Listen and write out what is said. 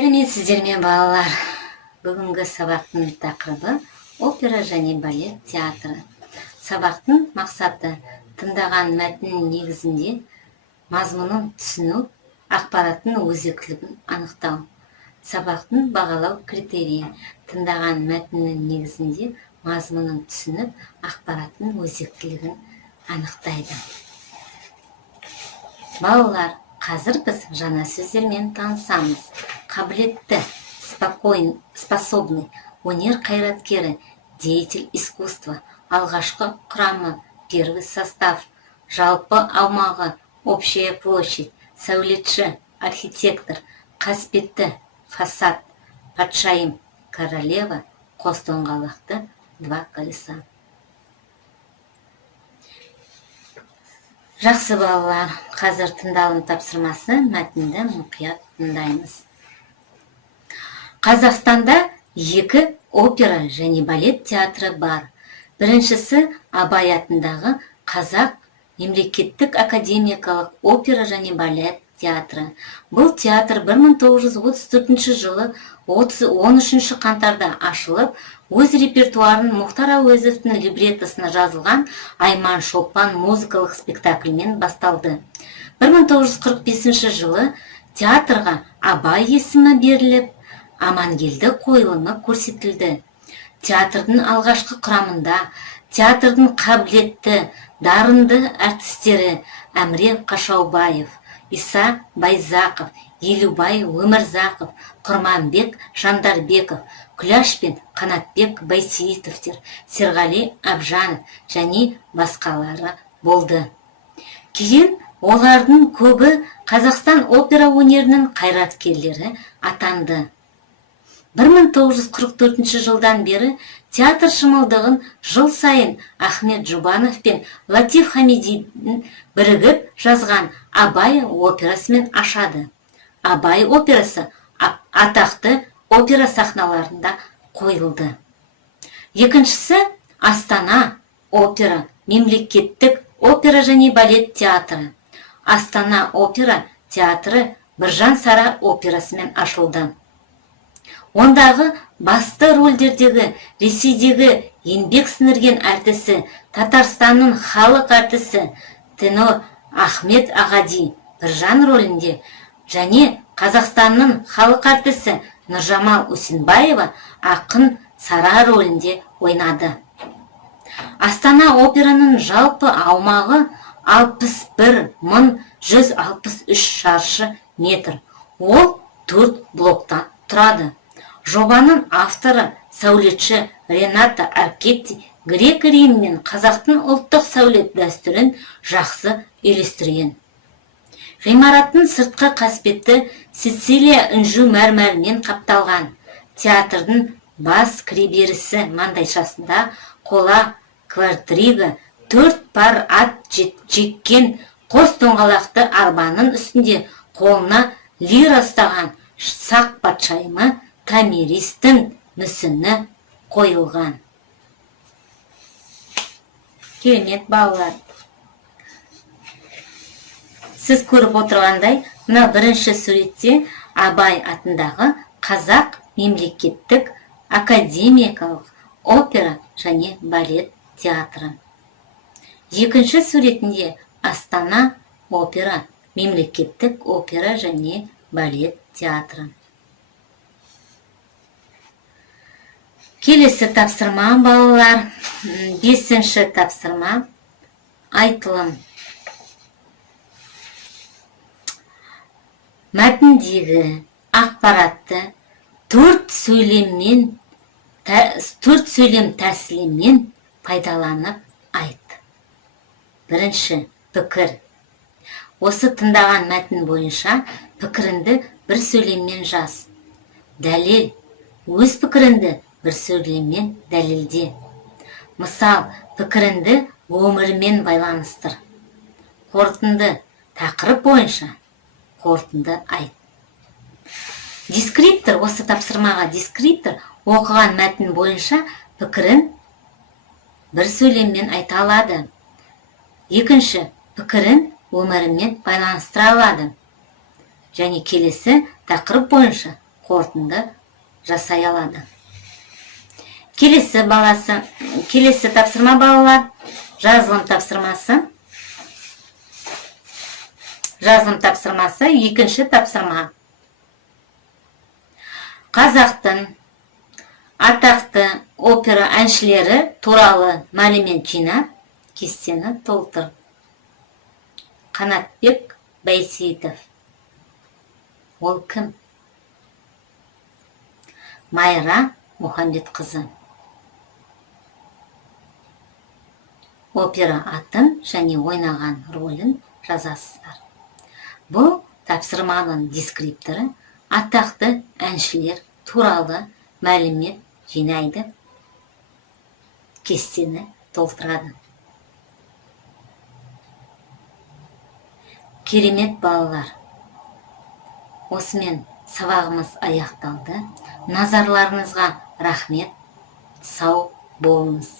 Сәлеметсіздер ме балалар? Бүгінгі сабақтың тақырыбы опера және балет театры. Сабақтың мақсаты тыңдаған мәтіннің негізінде мазмұнын түсіну, ақпараттың өзектілігін анықтау. Сабақтың бағалау критерийі тыңдаған мәтіннің негізінде мазмұнын түсініп, ақпараттың өзектілігін анықтайды. Балалар, қазір біз жаңа сөздермен танысамыз. Қабілетті, способный, өнер қайраткері, деятель искусства, алғашқы құрамы, первый состав, жалпы аумағы, общая площадь, сәулетші, архитектор, қасбетті, фасад, патшайым, королева, қос доңғалақты, два колеса. Жақсы балалар, қазір тыңдалым тапсырмасы мәтінді мұқият тыңдаймыз. Қазақстанда екі опера және балет театры бар. Біріншісі Абай атындағы Қазақ мемлекеттік академиялық опера және балет театры. Бұл театр 1934 жылы 13 қаңтарда ашылып, өз репертуарын Мұхтар Әуезовтің либретосына жазылған Айман Шолпан музыкалық спектакльмен басталды. 1945 жылы театрға Абай есімі беріліп, Амангелді қойылымы көрсетілді. Театрдың алғашқы құрамында театрдың қабілетті, дарынды әртістері Әмре Қашаубаев, Иса Байзақов, Елубай Өмірзақов, Құрманбек Жандарбеков, Күләш пен Қанатбек Байсейітовтер, Серғали Абжанов және басқалары болды. Кейін олардың көбі Қазақстан опера өнерінің қайраткерлері атанды. 1944 жылдан бері театр шымылдығын жыл сайын Ахмет Жұбанов пен Латиф Хамидидің бірігіп жазған Абай операсымен ашады. Абай операсы атақты опера сахналарында қойылды. Екіншісі Астана опера, мемлекеттік опера және балет театры. Астана опера театры Біржан Сара операсымен ашылды. Ондағы басты рөлдердегі Ресейдегі еңбек сіңірген әртісі, Татарстанның халық әртісі тенор Ахмет Ағади Біржан рөлінде және Қазақстанның халық әртісі Нұржамал Усенбаева ақын Сара рөлінде ойнады. Астана операның жалпы аумағы 61.163 шаршы метр. Ол 4 блоктан тұрады. Жобаның авторы сәулетші Рената Аркетти грек-рим мен қазақтың ұлттық сәулет дәстүрін жақсы үйлестірген. Ғимараттың сыртқы қасбеті Сицилия үнжу мәрмәрінен қапталған. Театрдың бас кіреберісі маңдайшасында қола квартрига 4 пар ат жеккен қос доңғалақты арбаның үстінде қолына лира ұстаған сақ патшайымы Томиристің мүсіні қойылған. Керемет балалар. Сіз көріп отырғандай, мына бірінші суретте Абай атындағы Қазақ мемлекеттік академиялық опера және балет театры. Екінші суретінде Астана опера, мемлекеттік опера және балет театры. Келесі тапсырма балалар, 5-ші тапсырма, айтылым. Мәтіндегі ақпаратты 4 сөйлем тәсілімен пайдаланып айт. Бірінші, пікір. Осы тыңдаған мәтін бойынша пікірінді бір сөйлеммен жаз. Дәлел. Өз пікірінді бір сөйлеммен дәлелде. Мысал, пікірінді өмірмен байланыстыр. Қорытынды. Тақырып бойынша қорытынды айт. Дескриптор, осы тапсырмаға дескриптор оқыған мәтін бойынша пікірін бір сөйлеммен айта алады. Екінші, пікірін өмірімен байланыстыра алады. Және келесі тақырып бойынша қорытынды жасай алады. Келесі тапсырма балалар, жазылым тапсырмасы. Жазылым тапсырмасы екінші тапсырма. Қазақтың атақты опера әншілері туралы мәлімет жинап, кестені толтыр. Қанатбек Байсейітов. Ол кім? Майра Мұхамбетқызы. Опера атын және ойнаған рөлін жазасыздар. Бұл тапсырманың дескрипторы атақты әншілер туралы мәлімет жинайды, кестені толтырады. Керемет балалар! Осымен сабағымыз аяқталды. Назарларыңызға рахмет. Сау болыңыз.